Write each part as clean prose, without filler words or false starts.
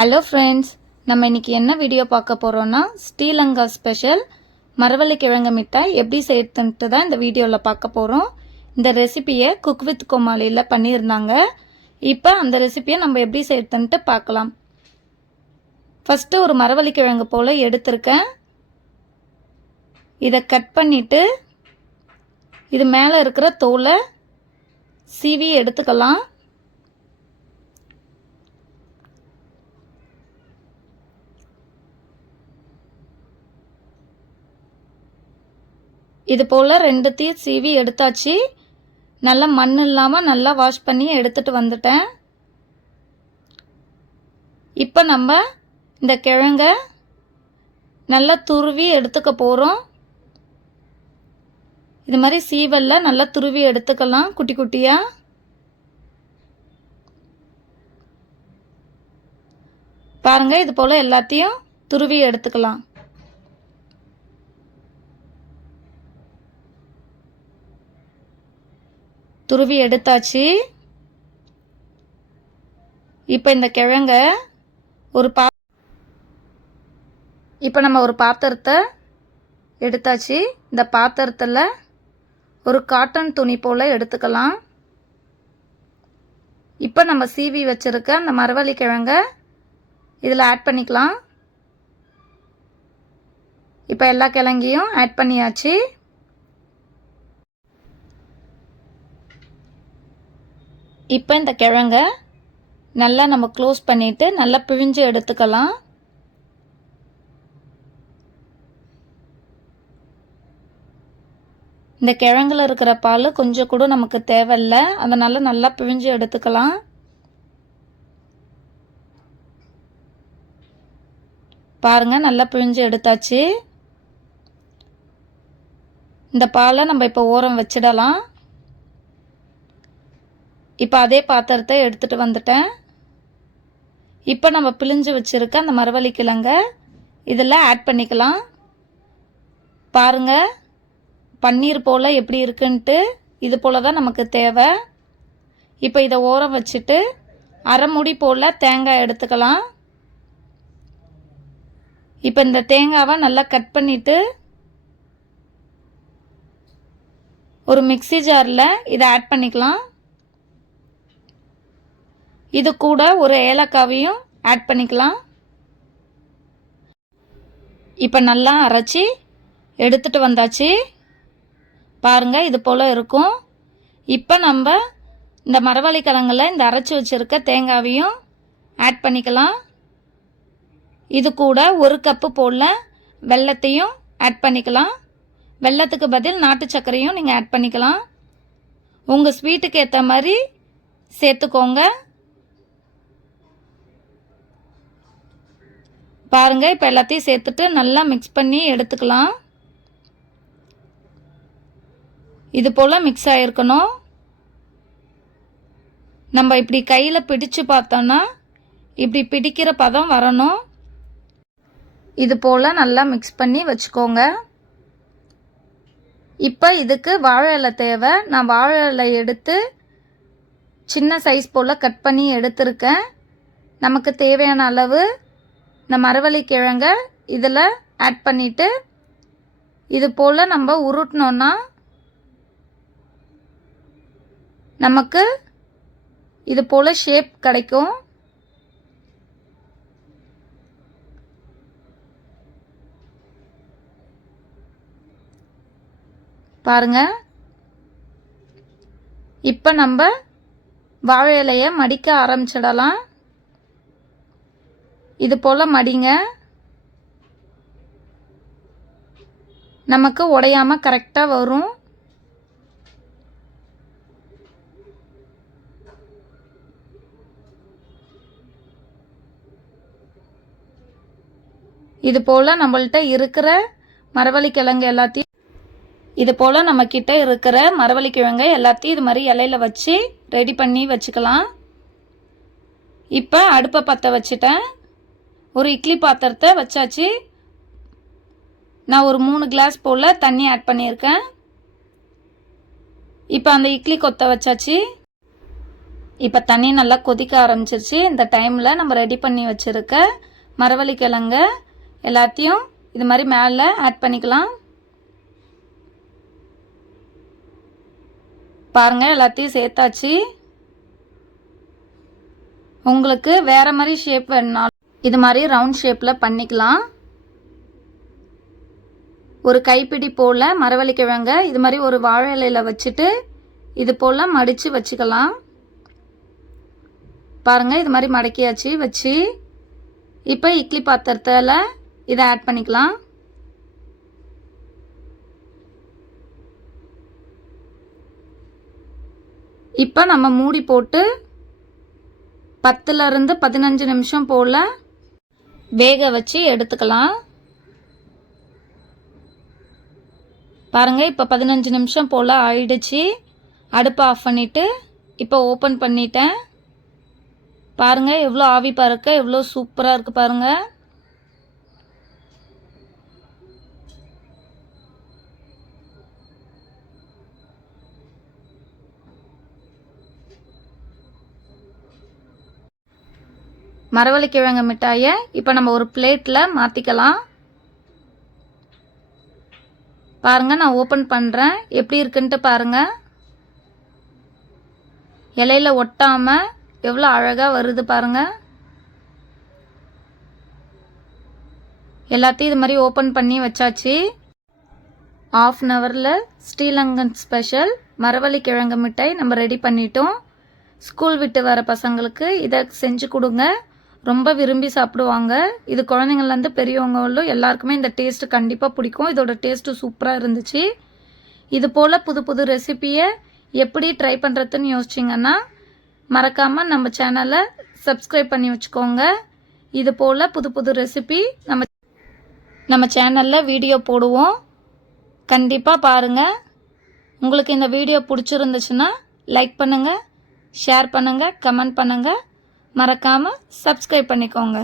Hello friends, நம்ம இன்றைக்கி என்ன வீடியோ பார்க்க போகிறோன்னா ஸ்ரீலங்கா ஸ்பெஷல் மரவள்ளிக்கிழங்கு மிட்டாய் எப்படி செய்யறதுன்ட்டு தான் இந்த வீடியோவில் பார்க்க போகிறோம். இந்த ரெசிபியை குக் வித் கோமாளியில் பண்ணியிருந்தாங்க. இப்போ அந்த ரெசிபியை நம்ம எப்படி செய்யறதுன்ட்டு பார்க்கலாம். ஃபஸ்ட்டு ஒரு மரவள்ளிக்கிழங்கு போல் எடுத்திருக்கேன். இதை கட் பண்ணிவிட்டு இது மேலே இருக்கிற தோலை சீவி எடுத்துக்கலாம். இது போல் ரெண்டுத்தையும் சீவி எடுத்தாச்சு. நல்லா மண் இல்லாமல் நல்லா வாஷ் பண்ணி எடுத்துகிட்டு வந்துட்டேன். இப்போ நம்ம இந்த கிழங்க நல்லா துருவி எடுத்துக்க போகிறோம். இது மாதிரி சீவலில் நல்லா துருவி எடுத்துக்கலாம் குட்டி குட்டியாக. பாருங்கள், இது போல் எல்லாத்தையும் துருவி எடுத்துக்கலாம். துருவி எடுத்தாச்சு. இப்போ இந்த கிழங்க இப்போ நம்ம ஒரு பாத்திரத்தை எடுத்தாச்சு. இந்த பாத்திரத்தில் ஒரு காட்டன் துணி போல் எடுத்துக்கலாம். இப்போ நம்ம சீவி வச்சுருக்க அந்த மரவள்ளி கிழங்க இதில் ஆட் பண்ணிக்கலாம். இப்போ எல்லா கிழங்கையும் ஆட் பண்ணியாச்சு. இப்போ இந்த கிழங்க நல்லா நம்ம க்ளோஸ் பண்ணிவிட்டு நல்லா பிழிஞ்சு எடுத்துக்கலாம். இந்த கிழங்குல இருக்கிற பால் கொஞ்சம் கூட நமக்கு தேவையில்லை, அதனால் நல்லா பிழிஞ்சு எடுத்துக்கலாம். பாருங்கள், நல்லா பிழிஞ்சு எடுத்தாச்சு. இந்த பாலை நம்ம இப்போ ஓரம் வச்சிடலாம். இப்போ அதே பாத்திரத்தை எடுத்துகிட்டு வந்துட்டேன். இப்போ நம்ம பிழிஞ்சு வச்சுருக்க அந்த மரவள்ளி கிழங்க இதில் ஆட் பண்ணிக்கலாம். பாருங்கள், பன்னீர் போல் எப்படி இருக்குன்ட்டு. இது போல் தான் நமக்கு தேவை. இப்போ இதை ஓரம் வச்சுட்டு அரை மூடி போல் தேங்காய் எடுத்துக்கலாம். இப்போ இந்த தேங்காவை நல்லா கட் பண்ணிவிட்டு ஒரு மிக்ஸி ஜாரில் இதை ஆட் பண்ணிக்கலாம். இது கூட ஒரு ஏலக்காவையும் ஆட் பண்ணிக்கலாம். இப்போ நல்லா அரைச்சி எடுத்துகிட்டு வந்தாச்சு. பாருங்கள், இது போல் இருக்கும். இப்போ நம்ம இந்த மரவள்ளி கிழங்குல இந்த அரைச்சி வச்சுருக்க தேங்காவையும் ஆட் பண்ணிக்கலாம். இது கூட ஒரு கப்பு போல் வெல்லத்தையும் ஆட் பண்ணிக்கலாம். வெல்லத்துக்கு பதில் நாட்டு சர்க்கரையும் நீங்கள் ஆட் பண்ணிக்கலாம். உங்கள் ஸ்வீட்டுக்கு ஏற்ற மாதிரி சேர்த்துக்கோங்க. பாருங்கள், இப்போ எல்லாத்தையும் சேர்த்துட்டு நல்லா மிக்ஸ் பண்ணி எடுத்துக்கலாம். இது போல் மிக்ஸ் ஆகிருக்கணும். நம்ம இப்படி கையில் பிடிச்சு பார்த்தோன்னா இப்படி பிடிக்கிற பதம் வரணும். இது போல் நல்லா மிக்ஸ் பண்ணி வச்சுக்கோங்க. இப்போ இதுக்கு வாழை இலை தேவை. நான் வாழை இலை எடுத்து சின்ன சைஸ் போல் கட் பண்ணி எடுத்திருக்கேன். நமக்கு தேவையான அளவு இந்த மரவள்ளி கிழங்க இதில் ஆட் பண்ணிவிட்டு இது போல் நம்ம உருட்டினோன்னா நமக்கு இது போல் ஷேப் கிடைக்கும். பாருங்கள், இப்போ நம்ம வாழை இலையை மடிக்க ஆரம்பிச்சிடலாம். இது போல் மடிங்க. நமக்கு உடையாமல் கரெக்டாக வரும். இது போல் நம்மள்கிட்ட இருக்கிற மரவள்ளி கிழங்கு எல்லாத்தையும் இது போல் நம்மக்கிட்ட இருக்கிற மரவள்ளி கிழங்கு எல்லாத்தையும் இது மாதிரி இலையில வச்சு ரெடி பண்ணி வச்சுக்கலாம். இப்போ அடுப்பை பற்ற வச்சுட்டேன். ஒரு இட்லி பாத்திரத்தை வச்சாச்சு. நான் ஒரு 3 கிளாஸ் போல் தண்ணி ஆட் பண்ணியிருக்கேன். இப்போ அந்த இட்லி கொத்த வச்சாச்சு. இப்போ தண்ணி நல்லா கொதிக்க ஆரம்பிச்சிருச்சு. இந்த டைமில் நம்ம ரெடி பண்ணி வச்சுருக்க மரவள்ளிக்கிழங்க எல்லாத்தையும் இது மாதிரி மேலே ஆட் பண்ணிக்கலாம். பாருங்கள், எல்லாத்தையும் சேர்த்தாச்சு. உங்களுக்கு வேறு மாதிரி ஷேப் வேணுனாலும் இது மாதிரி ரவுண்ட் ஷேப்பில் பண்ணிக்கலாம். ஒரு கைப்பிடி போல் மரவள்ளிக்கிழங்க இது மாதிரி ஒரு வாழை இலையில் வச்சுட்டு இது போல் மடித்து வச்சுக்கலாம். பாருங்கள், இது மாதிரி மடக்கியாச்சு வச்சு இப்போ இட்லி பாத்திரத்தில் இதை ஆட் பண்ணிக்கலாம். இப்போ நம்ம மூடி போட்டு 10லிருந்து 15 நிமிஷம் போல் வேக வச்சு எடுத்துக்கலாம். பாருங்கள், இப்போ 15 நிமிஷம் போல் ஆயிடுச்சு. அடுப்பை ஆஃப் பண்ணிவிட்டு இப்போ ஓப்பன் பண்ணிட்டேன். பாருங்கள், எவ்வளோ ஆவி பறக்க எவ்வளோ சூப்பராக இருக்குது பாருங்கள். மரவள்ளிக்கிழங்கு மிட்டாயை இப்போ நம்ம ஒரு பிளேட்டில் மாற்றிக்கலாம். பாருங்கள், நான் ஓப்பன் பண்ணுறேன். எப்படி இருக்குன்ட்டு பாருங்கள். இலையில ஒட்டாமல் எவ்வளோ அழகாக வருது பாருங்கள். எல்லாத்தையும் இது மாதிரி ஓப்பன் பண்ணி வச்சாச்சு. 1/2 ஹவரில் ஸ்ரீலங்கன் ஸ்பெஷல் மரவள்ளிக்கிழங்கு மிட்டாய் நம்ம ரெடி பண்ணிட்டோம். ஸ்கூல் விட்டு வர பசங்களுக்கு இதை செஞ்சு கொடுங்க, ரொம்ப விரும்பி சாப்பிடுவாங்க. இது குழந்தைங்கள்லேருந்து பெரியவங்களும் எல்லாருக்குமே இந்த டேஸ்ட்டு கண்டிப்பாக பிடிக்கும். இதோட டேஸ்ட்டு சூப்பராக இருந்துச்சு. இது போல் புது புது ரெசிப்பியை எப்படி ட்ரை பண்ணுறதுன்னு யோசிச்சிங்கன்னா மறக்காமல் நம்ம சேனலை சப்ஸ்கிரைப் பண்ணி வச்சுக்கோங்க. இது போல் புது புது ரெசிபி நம்ம சேனலில் வீடியோ போடுவோம். கண்டிப்பாக பாருங்கள். உங்களுக்கு இந்த வீடியோ பிடிச்சிருந்துச்சுன்னா லைக் பண்ணுங்கள், ஷேர் பண்ணுங்கள், கமெண்ட் பண்ணுங்கள். மறக்காமல் சப்ஸ்கிரைப் பண்ணிக்கோங்க.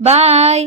பாய்.